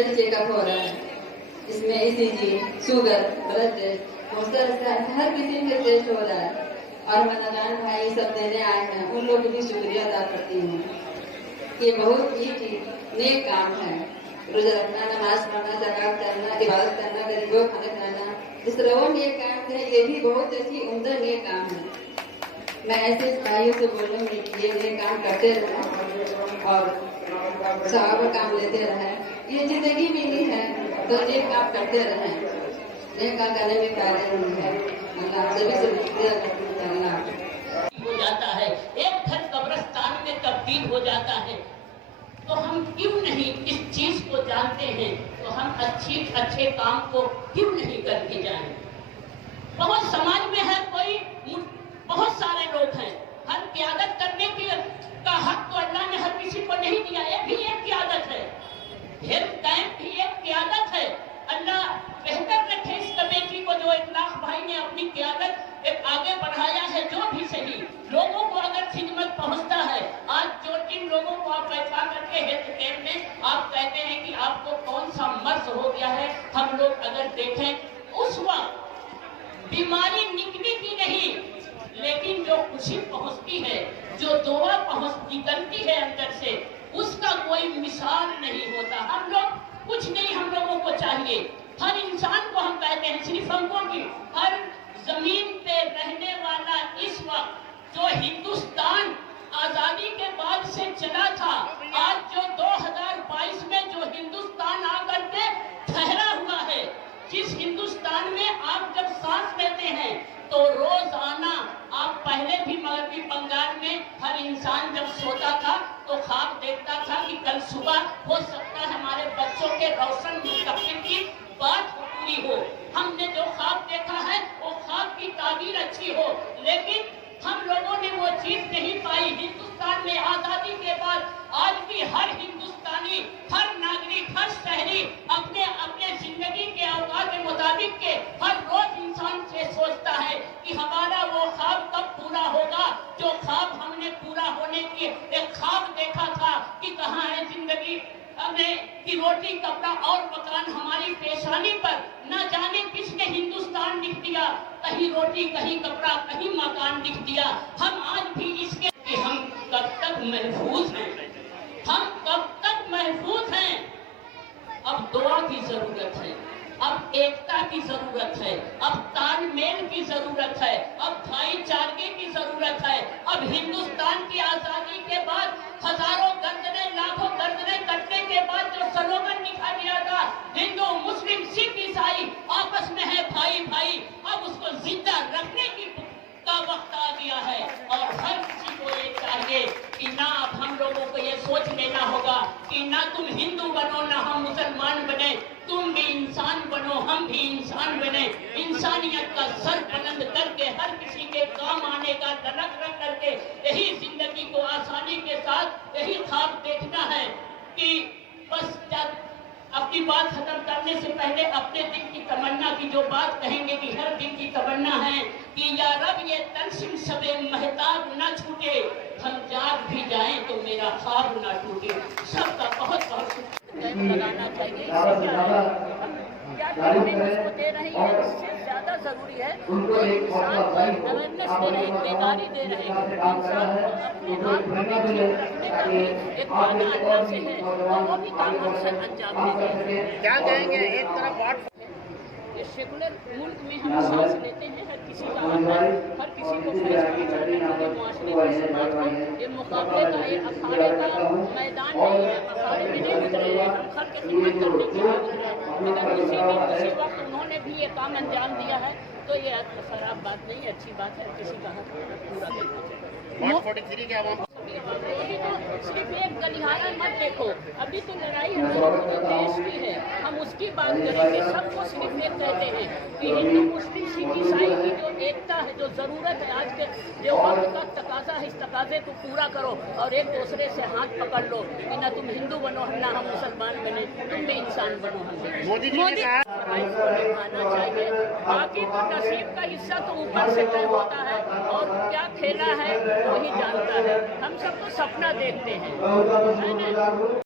Health checkup हो रहा है। इसमें ECG, शुगर, ब्लड टेस्ट, हर किसी के टेस्ट हो रहा है। और मनोजान भाई सब देने आए हैं, उन लोग भी शुक्रिया अदा करती हूँ। ये बहुत ही नेक काम है। रोजा रखना, नमाज पढ़ना, ज़कात करना, इबादत करना, गरीबों को खाना खिलाना, इस तरह वो नेक काम है। ये भी बहुत ऐसी उम्दा नेक काम है। मैं ऐसे भाइयों से बोलूँगी कि ये नेक काम करते रहें और सवाब का काम लेते रहें। ये जिंदगी मिली है तो नेक काम करते रहें। नेक काम करने में फायदे नहीं है। अल्लाह सभी से शुक्रिया हो जाता है, एक घर कब्रिस्तान में तब्दील हो जाता है। तो हम क्यों नहीं इस चीज को जानते हैं, तो हम अच्छे काम को क्यों नहीं करके जाएं। बहुत समाज में है, बहुत सारे लोग हैं, हर क्यादत करने का हक तो अल्लाह ने हर किसी को नहीं दिया। ये भी एक क्यादत है, हेल्थ कैंप भी एक क्यादत है। अल्लाह बेहतर रखे इस कमेटी को जो इखलास भाई ने अपनी क्यादत एक आगे बढ़ाया है। जो भी सही लोगों को अगर खिदमत पहुंचता है, आज जो जिन लोगों को आप बैठा करके हेल्थ कैंप में आप कहते हैं कि आपको कौन सा मर्ज हो गया है, हम लोग अगर देखें उस वक्त बीमारी निकली की नहीं, लेकिन जो खुशी पहुंचती है, जो दुआ निकलती है अंदर से, उसका कोई मिसाल नहीं होता। हम लोग कुछ नहीं, हम लोगों को चाहिए, हर इंसान को हम कहते हैं, सिर्फ हमको की हर जमीन पे रहने वाला इस वक्त जो हिंदुस्तान आजादी के बाद से चला था, आज जो 2022 में जो हिंदुस्तान आकर के ठहरा हुआ है, जिस हिंदुस्तान में आप जब सांस लेते हैं तो रोजाना आप पहले भी मगरबी बंगाल में हर इंसान जब सोता था तो ख्वाब देखता था कि कल सुबह हो सकता है हमारे बच्चों के रोशन मुस्तकबिल की बात पूरी हो। हमने जो ख्वाब देखा है वो ख्वाब की ताबीर अच्छी हो, लेकिन हम लोगों ने वो चीज नहीं पाई। हिंदुस्तान में आजादी के बाद आज भी हर हिंदुस्तानी, हर नागरिक, हर शहरी अपने अपने जिंदगी के औकात के मुताबिक के हर रोज इंसान से सोचता है कि हमारा वो ख्वाब कब पूरा होगा, जो ख्वाब हमने पूरा होने की एक ख्वाब देखा था कि कहाँ है जिंदगी हमें कि रोटी, कपड़ा और मकान हमारी पेशानी पर, न जाने किसने हिंदुस्तान लिख दिया, कहीं रोटी, कहीं कपड़ा, कहीं मकान लिख दिया। हम आज भी इसके कि हम कब तक महफूज हैं, हम कब तक महफूज हैं। अब दुआ की जरूरत है, अब एकता की जरूरत है, अब तालमेल की जरूरत है, अब भाईचारे की जरूरत है। अब हिंदुस्तान की आजादी के बाद हजारों गर्दने, लाखों गर्दने कटने के बाद जो स्लोगन लिखा गया था, हिंदू, मुस्लिम, सिख, ईसाई आपस में है भाई भाई, अब उसको जिंदा रखने का वक्त आ गया है। और हर किसी को ये चाहिए कि ना अब हम लोगों को ये सोच लेना होगा कि ना तुम हिंदू बनो ना हम मुसलमान बने, तुम भी इंसान बनो, हम भी इंसान बने। इंसानियत का सर बुलंद करके हर किसी के काम आने का ललक रख करके यही जिंदगी को आसानी के साथ यही ख्वाब देखना है कि बस अपनी बात खत्म करने से पहले अपने दिल की तमन्ना की जो बात कहेंगे कि हर दिल की तमन्ना है कि या रब ये तंसिम सबे महताब न छूटे, हम जाग भी जाएं तो मेरा ख्वाब न टूटे। सबका बहुत बहुत शुक्रिया लगाना चाहिए। दे रही है, इससे ज्यादा जरूरी है इंसान को अवेयरनेस दे रहे हैं, बेदारी दे रहे हैं, इंसान को अपने आप को रखने का भी एक वादा अल्लाह से है, और वो भी काम हमसे अंजाम देंगे। क्या कहेंगे? एक तरफ सेकुलर मुल्क में हम सांस लेते हैं, हर किसी का हक है, हर किसी को फैसला करने का मुआशरे में समाज में ये मुकाबले का, ये अखाड़े का मैदान नहीं है। अखाड़े में नहीं उतरे हैं, हम खल की खिदमत करने के लिए उतरे हैं। अगर किसी वक्त उन्होंने भी ये काम अंजाम दिया है तो ये खराब बात नहीं, अच्छी बात है, किसी का हक पूरा करना चाहिए। अभी तो सिर्फ एक गलिहारा मत देखो, अभी तो लड़ाई हमारे देश की है, हम उसकी बात करेंगे। सबको सिर्फ एक कहते हैं कि हिंदू, मुस्लिम, सिख, ईसाई की जो एकता है, जो जरूरत है, आज के जो वक्त का तकाजा है, इस तकाजे को पूरा करो और एक दूसरे से हाथ पकड़ लो कि ना तुम हिंदू बनो ना हम मुसलमान बने, तुम भी इंसान बनो। हम मोदी जी ने कहा आना चाहिए, बाकी तो नसीब का हिस्सा तो ऊपर से तय होता है और क्या खेला है वही जानता है। हम सब तो सपना देखते हैं, है ना?